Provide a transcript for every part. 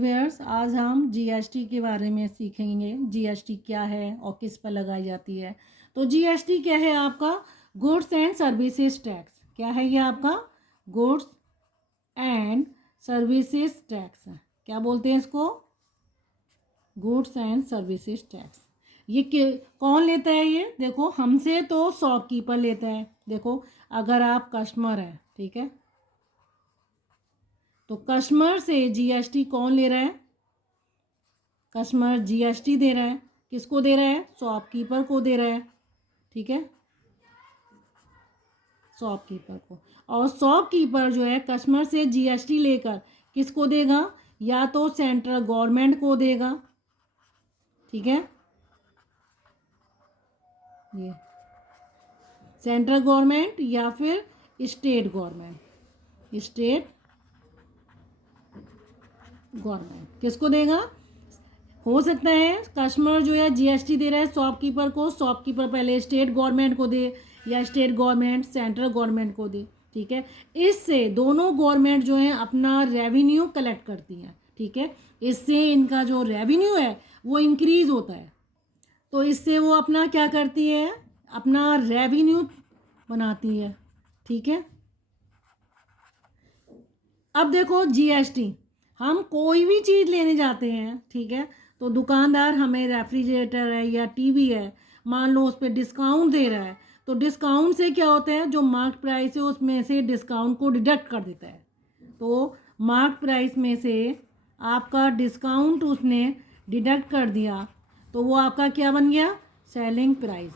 Viewers, आज हम GST के बारे में सीखेंगे। जीएसटी क्या है और किस पर लगाई जाती है। तो जीएसटी क्या है? आपका गुड्स एंड सर्विसेज टैक्स। क्या है ये? आपका गुड्स एंड सर्विसेज टैक्स। क्या बोलते हैं इसको? Goods and services tax. ये कौन लेता है? ये देखो, हमसे तो शॉपकीपर लेता है। देखो, अगर आप कस्टमर हैं, ठीक है, तो कस्टमर से जीएसटी कौन ले रहा है? कस्टमर जीएसटी दे रहा है। किसको दे रहा है? शॉपकीपर को दे रहा है। ठीक है, शॉपकीपर को। और शॉपकीपर जो है कस्टमर से जीएसटी लेकर किसको देगा? या तो सेंट्रल गवर्नमेंट को देगा, ठीक है, ये सेंट्रल गवर्नमेंट या फिर स्टेट गवर्नमेंट। स्टेट गवर्नमेंट किसको देगा? हो सकता है कस्टमर जो है जीएसटी दे रहा है शॉपकीपर को, शॉपकीपर पहले स्टेट गवर्नमेंट को दे या स्टेट गवर्नमेंट सेंट्रल गवर्नमेंट को दे। ठीक है, इससे दोनों गवर्नमेंट जो है अपना रेवेन्यू कलेक्ट करती हैं। ठीक है, इससे इनका जो रेवेन्यू है वो इंक्रीज होता है। तो इससे वो अपना क्या करती है? अपना रेवेन्यू बनाती है। ठीक है, अब देखो जीएसटी, हम कोई भी चीज़ लेने जाते हैं, ठीक है, तो दुकानदार हमें रेफ्रिजरेटर है या टीवी है, मान लो उस पर डिस्काउंट दे रहा है, तो डिस्काउंट से क्या होता है? जो मार्केट प्राइस है उसमें से डिस्काउंट को डिडक्ट कर देता है। तो मार्केट प्राइस में से आपका डिस्काउंट उसने डिडक्ट कर दिया, तो वो आपका क्या बन गया? Selling price.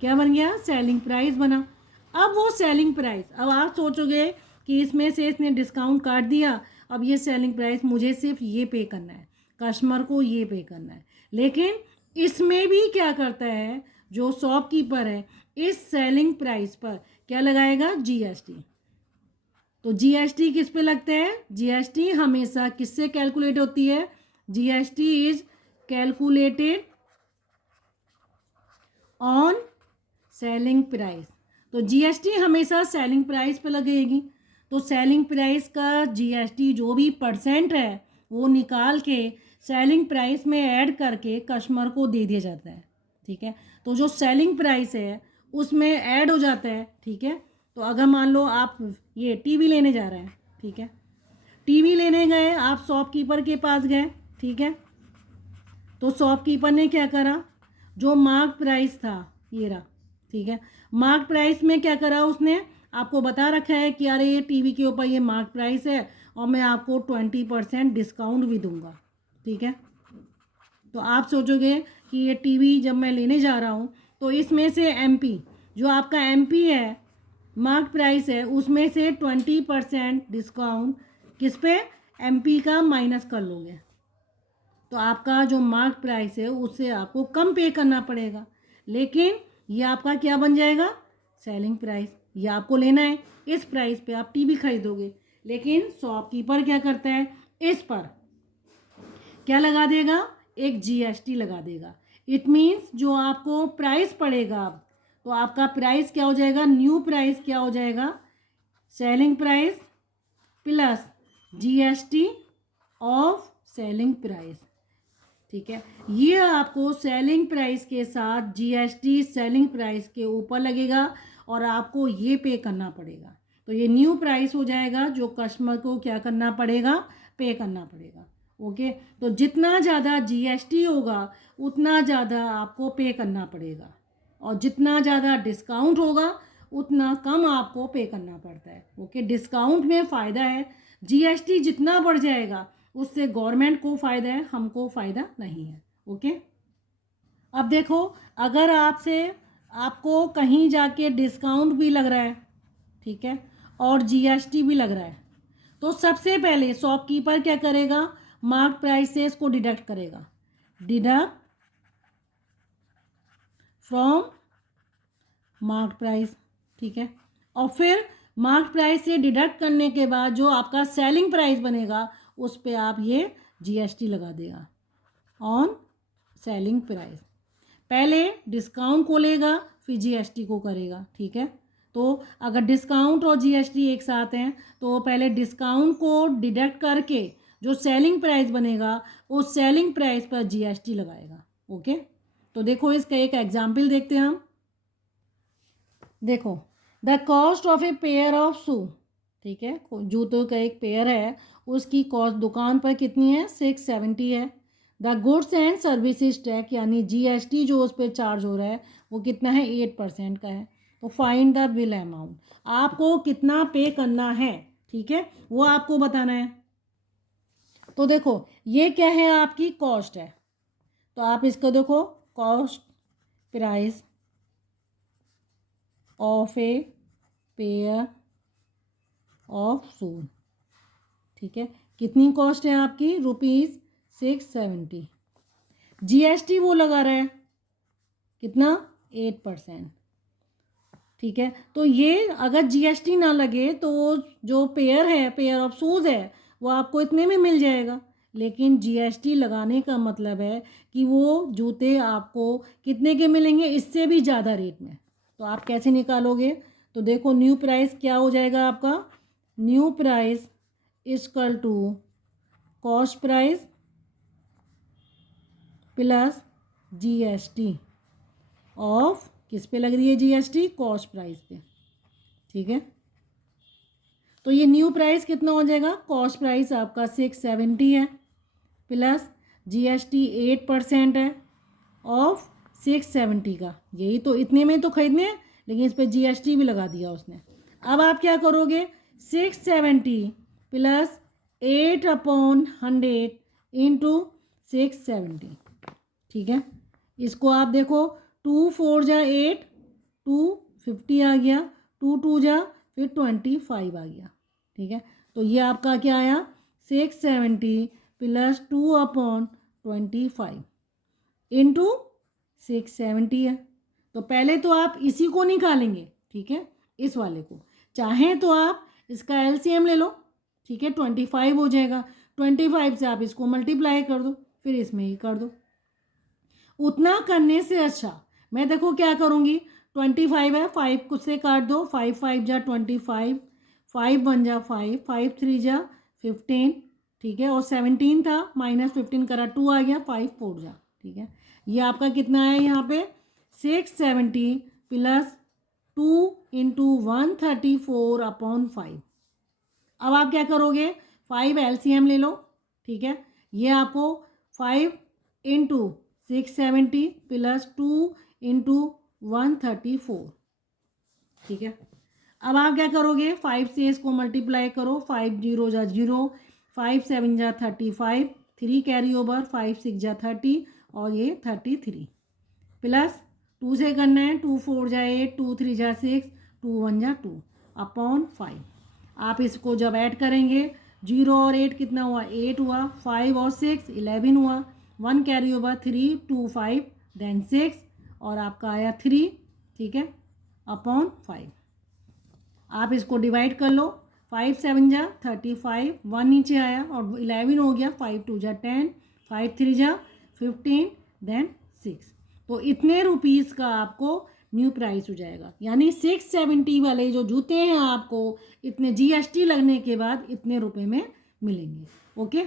क्या बन गया? सेलिंग प्राइस बना। अब वो सेलिंग प्राइस, अब आप सोचोगे कि इसमें से इसने डिस्काउंट काट दिया, अब ये सेलिंग प्राइस मुझे सिर्फ ये पे करना है, कस्टमर को ये पे करना है। लेकिन इसमें भी क्या करता है जो शॉपकीपर है? इस सेलिंग प्राइस पर क्या लगाएगा? जीएसटी। तो जीएसटी किस पे लगता है? जीएसटी हमेशा किससे कैलकुलेट होती है? GST is calculated on selling price. तो जीएसटी हमेशा सेलिंग प्राइस पे लगेगी। तो सेलिंग प्राइस का जीएसटी जो भी परसेंट है वो निकाल के सेलिंग प्राइस में ऐड करके कस्टमर को दे दिया जाता है। ठीक है, तो जो सेलिंग प्राइस है उसमें ऐड हो जाता है। ठीक है, तो अगर मान लो आप ये टीवी लेने जा रहे हैं, ठीक है, टीवी लेने गए, आप शॉपकीपर के पास गए, ठीक है, तो शॉपकीपर ने क्या करा? जो मार्क प्राइस था ये रहा, ठीक है, मार्क प्राइस में क्या करा उसने? आपको बता रखा है कि अरे ये टीवी के ऊपर ये मार्क प्राइस है और मैं आपको 20% डिस्काउंट भी दूंगा। ठीक है, तो आप सोचोगे कि ये टीवी जब मैं लेने जा रहा हूँ तो इसमें से एमपी, जो आपका एमपी है, मार्क प्राइस है, उसमें से 20% डिस्काउंट किस पे? एमपी का माइनस कर लोगे, तो आपका जो मार्क प्राइस है उससे आपको कम पे करना पड़ेगा। लेकिन ये आपका क्या बन जाएगा? Selling price. ये आपको लेना है, इस प्राइस पे आप टीवी खरीदोगे। लेकिन शॉपकीपर क्या करता है? इस पर क्या लगा देगा? एक जीएसटी लगा देगा। इट मीन्स जो आपको प्राइस पड़ेगा, तो आपका प्राइस क्या हो जाएगा? न्यू प्राइस क्या हो जाएगा? Selling price plus GST of selling price. ठीक है, ये आपको सेलिंग प्राइस के साथ जीएसटी सेलिंग प्राइस के ऊपर लगेगा और आपको ये पे करना पड़ेगा। तो ये न्यू प्राइस हो जाएगा जो कस्टमर को क्या करना पड़ेगा? पे करना पड़ेगा। ओके, तो जितना ज़्यादा जीएसटी होगा उतना ज़्यादा आपको पे करना पड़ेगा, और जितना ज़्यादा डिस्काउंट होगा उतना कम आपको पे करना पड़ता है। ओके, डिस्काउंट में फ़ायदा है, जीएसटी जितना बढ़ जाएगा उससे गवर्नमेंट को फ़ायदा है, हमको फ़ायदा नहीं है। ओके, अब देखो, अगर आपको कहीं जाके डिस्काउंट भी लग रहा है, ठीक है, और जीएसटी भी लग रहा है, तो सबसे पहले शॉपकीपर क्या करेगा? मार्क प्राइस से इसको डिडक्ट करेगा, डिडक्ट फ्रॉम मार्क प्राइस। ठीक है, और फिर मार्क प्राइस से डिडक्ट करने के बाद जो आपका सेलिंग प्राइस बनेगा उस पर आप ये जीएसटी लगा देगा ऑन सेलिंग प्राइस। पहले डिस्काउंट को लेगा फिर जीएसटी को करेगा। ठीक है, तो अगर डिस्काउंट और जीएसटी एक साथ हैं तो पहले डिस्काउंट को डिडक्ट करके जो सेलिंग प्राइस बनेगा उस सेलिंग प्राइस पर जीएसटी लगाएगा। ओके, तो देखो इसका एक एग्जाम्पल देखते हैं हम। देखो, the cost of a pair of shoe, ठीक है, जूतों का एक पेयर है, उसकी कॉस्ट दुकान पर कितनी है, 670 है। The goods and services tax यानी जीएसटी जो उस पर चार्ज हो रहा है वो कितना है, 8% का है। तो फाइंड द बिल अमाउंट, आपको कितना पे करना है, ठीक है, वो आपको बताना है। तो देखो ये क्या है, आपकी कॉस्ट है, तो आप इसको देखो, cost price of a pair of shoes, ठीक है, कितनी कॉस्ट है आपकी, ₹670। जीएसटी वो लगा रहा है कितना, 8%, ठीक है। तो ये अगर जीएसटी ना लगे तो जो पेयर है, पेयर ऑफ शूज़ है, वो आपको इतने में मिल जाएगा। लेकिन जीएसटी लगाने का मतलब है कि वो जूते आपको कितने के मिलेंगे, इससे भी ज़्यादा रेट में। तो आप कैसे निकालोगे, तो देखो न्यू प्राइस क्या हो जाएगा आपका, new price equal to cost price plus GST of, किस पे लग रही है जीएसटी, कॉस्ट प्राइस पे, ठीक है। तो ये न्यू प्राइस कितना हो जाएगा, कॉस्ट प्राइस आपका 670 है प्लस जीएसटी 8% है ऑफ 670 का, यही तो इतने में तो खरीदने हैं, लेकिन इस पर जीएसटी भी लगा दिया उसने। अब आप क्या करोगे, 670 प्लस 8/100 इंटू 670, ठीक है। इसको आप देखो, 2 4 जा 8, 250 आ गया, 2 2 जा फिर 25 आ गया, ठीक है। तो ये आपका क्या आया, 670 प्लस 2/25 इंटू 670 है। तो पहले तो आप इसी को निकालेंगे, ठीक है, इस वाले को। चाहें तो आप इसका एलसीएम ले लो, ठीक है, 25 हो जाएगा, 25 से आप इसको मल्टीप्लाई कर दो, फिर इसमें ही कर दो। उतना करने से अच्छा मैं देखो क्या करूँगी, 25 है, 5 कुछ से काट दो, 5 5 जा 25, 5 1 जा 5, 5 3 जा 15, ठीक है, और 17 था, -15 करा 2 आ गया, 5 4 जा, ठीक है। ये आपका कितना है यहाँ पे, 670 प्लस 2 इंटू 134/5। अब आप क्या करोगे, 5 एलसीएम ले लो, ठीक है, ये आपको 5 इंटू 670 प्लस 2 इंटू 134, ठीक है। अब आप क्या करोगे, 5 से इसको मल्टीप्लाई करो, 5 0 जा 0, 5 7 जा 35, 3 कैरी ओवर, 5 6 जा 30 और ये 33 प्लस 2 से करना है, 2 4 जा 8, 2 3 जा 6, 2 1 जा 2/5। आप इसको जब ऐड करेंगे, 0 और 8 कितना हुआ, 8 हुआ, 5 और 6 11 हुआ, 1 कैरी ओवर, 3 2 5 देन 6 और आपका आया 3, ठीक है, /5। आप इसको डिवाइड कर लो, 5 7 जा 35, 1 नीचे आया और 11 हो गया, 5 2 जा 10, 5 3 जा 15 देन 6। तो इतने रुपीज़ का आपको न्यू प्राइस हो जाएगा, यानी 670 वाले जो जूते हैं आपको इतने जीएसटी लगने के बाद इतने रुपए में मिलेंगे। ओके।